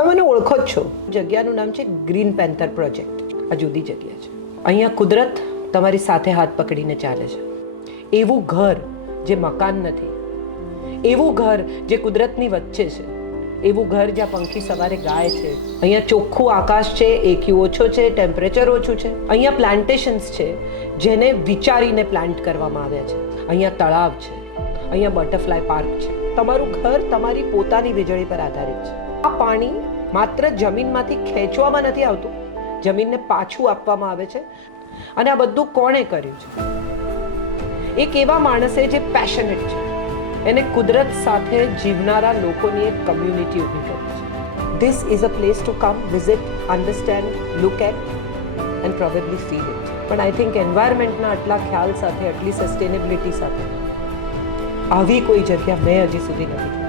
તમે મને ઓળખો જ છો. જગ્યાનું નામ છે ગ્રીન પેન્થર પ્રોજેક્ટ. આ જુદી જગ્યા છે. અહીંયા કુદરત તમારી સાથે હાથ પકડીને ચાલે છે. એવું ઘર જે મકાન નથી, એવું ઘર જે કુદરતની વચ્ચે છે, એવું ઘર જ્યાં પંખી સવારે ગાય છે. અહીંયા ચોખ્ખું આકાશ છે, એક્યુ ઓછો છે, ટેમ્પરેચર ઓછું છે. અહીંયા પ્લાન્ટેશન્સ છે જેને વિચારીને પ્લાન્ટ કરવામાં આવ્યા છે. અહીંયા તળાવ છે, અહીંયા બટરફ્લાય પાર્ક છે. તમારું ઘર તમારી પોતાની વીજળી પર આધારિત છે. આ પાણી માત્ર જમીનમાંથી ખેંચવામાં નથી આવતું, જમીનને પાછું આપવામાં આવે છે. અને આ બધું કોણે કર્યું છે? એક એવા માણસે જે પેશનેટ છે, એને કુદરત સાથે જીવનારા લોકોની એક કમ્યુનિટી ઊભી કરી છે. This is a place to come, visit, understand, look at and probably feel it. પણ આઈ થિંક એન્વાયરમેન્ટના આટલા ખ્યાલ સાથે, આટલી સસ્ટેનેબિલિટી સાથે આવી કોઈ જગ્યા મેં હજી સુધી નથી.